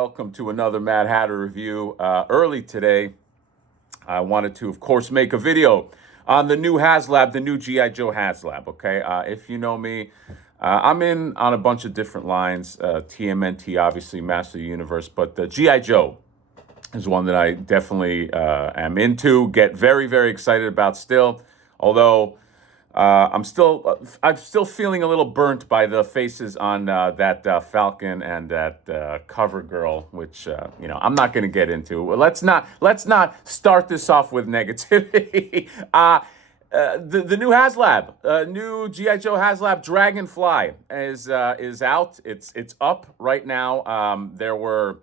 welcome to another Mad Hatter review. Early today, I wanted to, of course, make a video on the new Haslab, the new G.I. Joe Haslab, okay? If you know me, I'm in on a bunch of different lines. TMNT, obviously, Master of the Universe, but the G.I. Joe is one that I definitely am into, get very, very excited about still, although I'm still feeling a little burnt by the faces on that Falcon and that cover girl, which I'm not going to get into. Let's not start this off with negativity. The new Haslab, new G.I. Joe Haslab Dragonfly is out. It's up right now. There were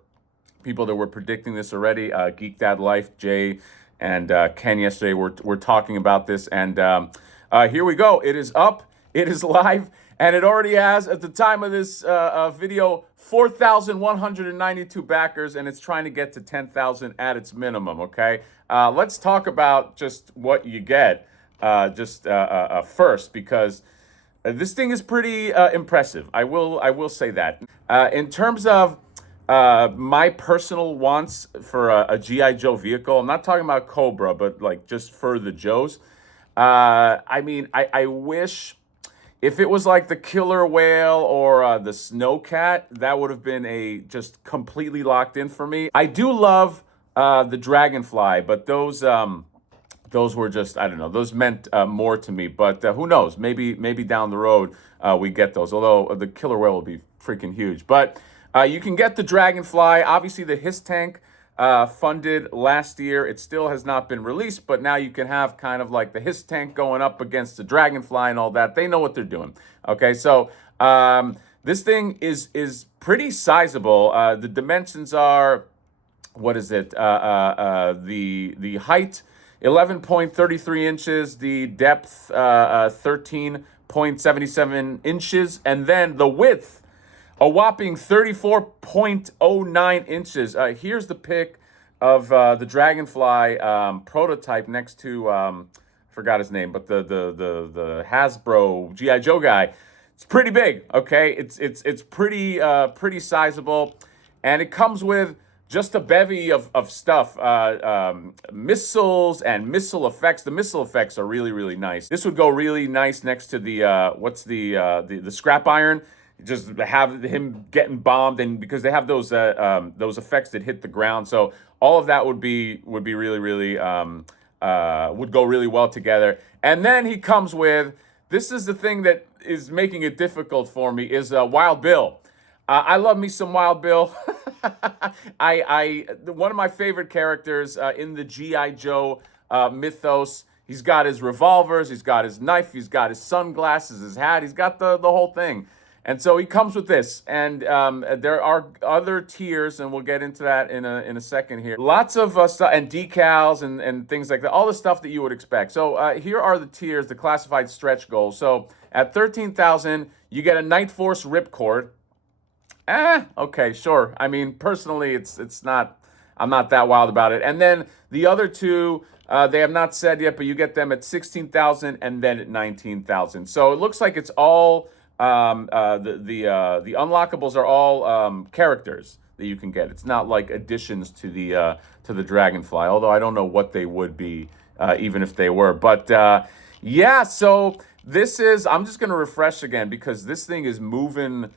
people that were predicting this already. Geek Dad Life, Jay and Ken yesterday were talking about this, and here we go. It is up, it is live, and it already has, at the time of this video, 4,192 backers, and it's trying to get to 10,000 at its minimum, okay? Let's talk about just what you get first, because this thing is pretty impressive. I will say that. In terms of my personal wants for a G.I. Joe vehicle, I'm not talking about Cobra, but like just for the Joes. I mean, I wish if it was like the Killer Whale or the Snowcat, that would have been just completely locked in for me. I do love the Dragonfly, but those were just, I don't know, those meant more to me. But who knows? Maybe down the road we get those. Although the Killer Whale will be freaking huge. But you can get the Dragonfly. Obviously, the His Tank funded last year. It still has not been released, but now you can have kind of like the His Tank going up against the Dragonfly and all that. They know what they're doing. Okay, so this thing is pretty sizable. The dimensions are, what is it? The height, 11.33 inches. The depth, 13.77 inches. And then the width, a whopping 34.09 inches. Here's the pic of the Dragonfly prototype next to, I forgot his name, but the Hasbro G.I. Joe guy. It's pretty big, okay? It's pretty sizable, and it comes with just a bevy of stuff, missiles and missile effects. The missile effects are really, really nice. This would go really nice next to the the scrap iron. Just have him getting bombed, and because they have those effects that hit the ground, so all of that would be really, really would go really well together. And then he comes with, this is the thing that is making it difficult for me, is Wild Bill. I love me some Wild Bill. One of my favorite characters in the G.I. Joe mythos. He's got his revolvers, he's got his knife, he's got his sunglasses, his hat, he's got the whole thing. And so he comes with this, and there are other tiers, and we'll get into that in a second here. Lots of stuff, and decals and things like that, all the stuff that you would expect. So here are the tiers, the classified stretch goals. So at 13,000, you get a Night Force ripcord. Okay, sure. I mean, personally, it's not, I'm not that wild about it. And then the other two, they have not said yet, but you get them at 16,000 and then at 19,000. So it looks like it's all the unlockables are all characters that you can get. It's not like additions to the Dragonfly, although I don't know what they would be, even if they were. But yeah, so this is, I'm just gonna refresh again because this thing is moving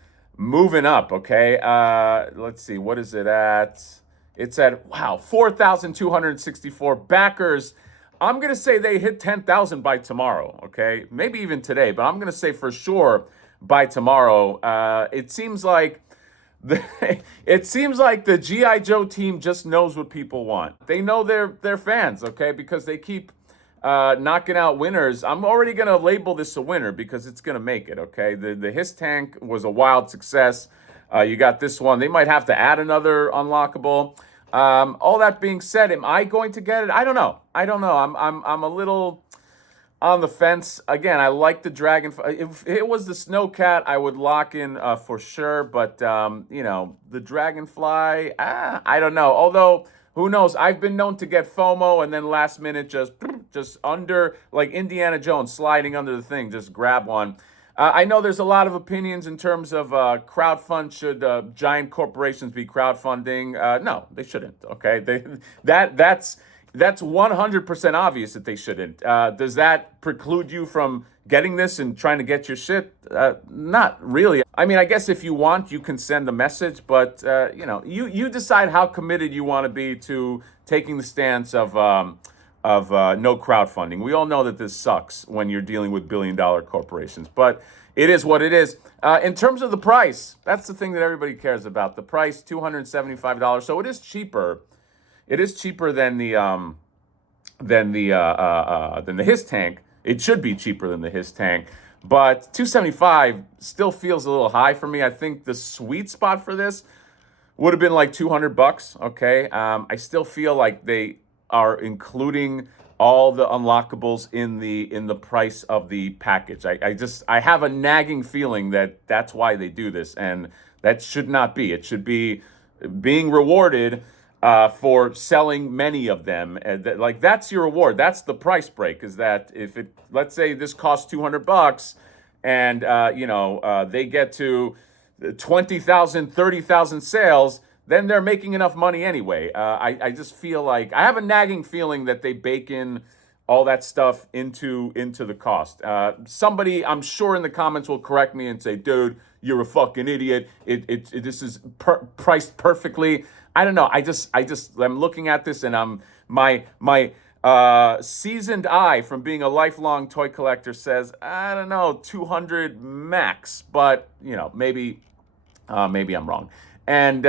up. Okay, let's see, what is it at? It's at, wow, 4,264 backers. I'm gonna say they hit 10,000 by tomorrow. Okay, maybe even today, but I'm gonna say for sure by tomorrow. It seems like the G.I. Joe team just knows what people want. They know their fans, okay, because they keep knocking out winners. I'm already gonna label this a winner because it's gonna make it, okay? The His Tank was a wild success. You got this one. They might have to add another unlockable. All that being said, am I going to get it? I don't know. I'm a little on the fence. Again, I like the Dragonfly. If it was the Snowcat, I would lock in for sure. But, the Dragonfly, I don't know. Although, who knows? I've been known to get FOMO and then last minute just under, like Indiana Jones sliding under the thing, just grab one. I know there's a lot of opinions in terms of crowdfund. Should giant corporations be crowdfunding? No, they shouldn't. Okay, that's 100% obvious that they shouldn't. Does that preclude you from getting this and trying to get your shit? Not really. I mean, I guess if you want, you can send a message, but you decide how committed you want to be to taking the stance of no crowdfunding. We all know that this sucks when you're dealing with billion-dollar corporations, but it is what it is. In terms of the price, that's the thing that everybody cares about. The price, $275. So it is cheaper. It is cheaper than the His tank. It should be cheaper than the His tank, but 275 still feels a little high for me. I think the sweet spot for this would have been like $200. Okay, I still feel like they are including all the unlockables in the price of the package. I have a nagging feeling that that's why they do this, and that should not be. It should be being rewarded for selling many of them. Like that's your reward. That's the price break. Is that if it, let's say this costs $200, and they get to 20,000, 30,000 sales, then they're making enough money anyway. I just feel like I have a nagging feeling that they bake in all that stuff into the cost. Somebody, I'm sure, in the comments will correct me and say, "Dude, you're a fucking idiot. This is priced perfectly." I don't know. I'm looking at this, and my seasoned eye from being a lifelong toy collector says, I don't know, 200 max, but maybe I'm wrong. And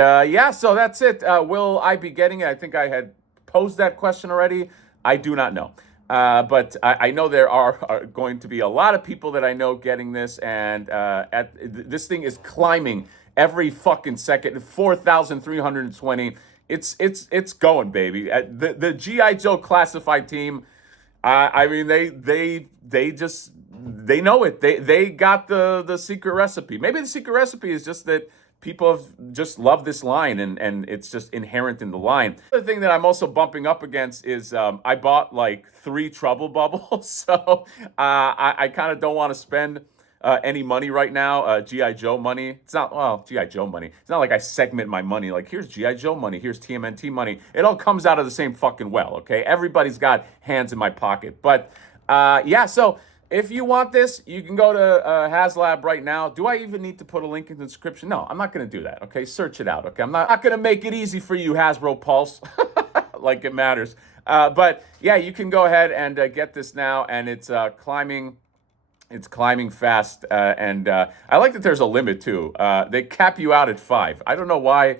so that's it. Will I be getting it? I think I had posed that question already. I do not know. But I know there are going to be a lot of people that I know getting this, and this thing is climbing every fucking second. 4,320. It's going, baby. The G.I. Joe classified team. I mean, they know it. They got the secret recipe. Maybe the secret recipe is just that people have just love this line, and it's just inherent in the line. The other thing that I'm also bumping up against is I bought like 3 Trouble Bubbles, so I kind of don't want to spend any money right now. G.I. Joe money. It's not, well, G.I. Joe money. It's not like I segment my money. Like, here's G.I. Joe money. Here's TMNT money. It all comes out of the same fucking well, okay? Everybody's got hands in my pocket. But, so if you want this, you can go to Haslab right now. Do I even need to put a link in the description? No, I'm not going to do that, okay? Search it out, okay? I'm not going to make it easy for you, Hasbro Pulse, like it matters. But, yeah, you can go ahead and get this now, and it's climbing. It's climbing fast, and I like that there's a limit too. They cap you out at 5. I don't know why.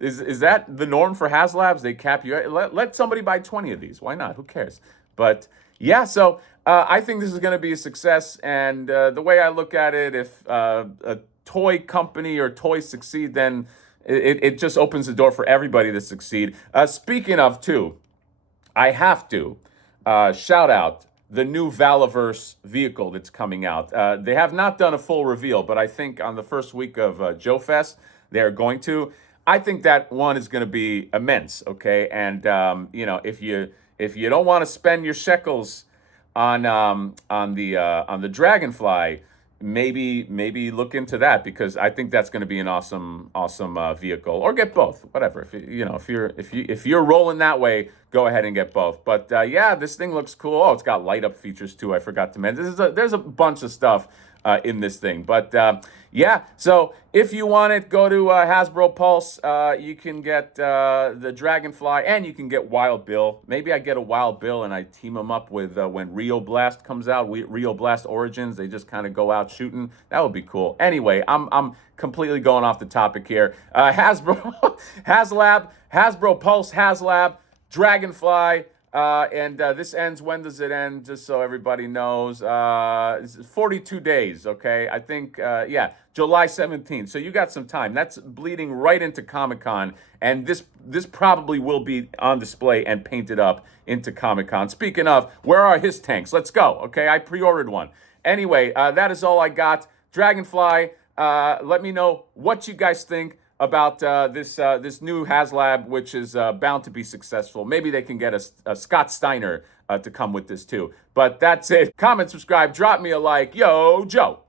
Is that the norm for Haslabs? They cap you out. Let somebody buy 20 of these. Why not? Who cares? But yeah, so I think this is going to be a success. And the way I look at it, if a toy company or toys succeed, then it just opens the door for everybody to succeed. Speaking of too, I have to shout out the new Valaverse vehicle that's coming out. They have not done a full reveal, but I think on the first week of Joe Fest, they're going to. I think that one is going to be immense, okay? And, if you don't want to spend your shekels on the Dragonfly, maybe look into that, because I think that's going to be an awesome vehicle, or get both, whatever. If you're rolling that way, go ahead and get both. But this thing looks cool. Oh, it's got light up features too. I forgot to mention. There's a bunch of stuff in this thing. But so if you want it, go to Hasbro Pulse. You can get the Dragonfly, and you can get Wild Bill. Maybe I get a Wild Bill and I team them up with when Rio Blast comes out. Rio Blast Origins. They just kind of go out shooting. That would be cool. Anyway, I'm completely going off the topic here. Hasbro, Hasbro Pulse, Haslab, Dragonfly. And this ends, when does it end? Just so everybody knows, 42 days, okay? I think, July 17th. So you got some time. That's bleeding right into Comic-Con, and this probably will be on display and painted up into Comic-Con. Speaking of, where are his tanks? Let's go, okay? I pre-ordered one. Anyway, that is all I got. Dragonfly, let me know what you guys think about this new Haslab, which is bound to be successful. Maybe they can get a Scott Steiner to come with this too. But that's it. Comment, subscribe, drop me a like. Yo, Joe.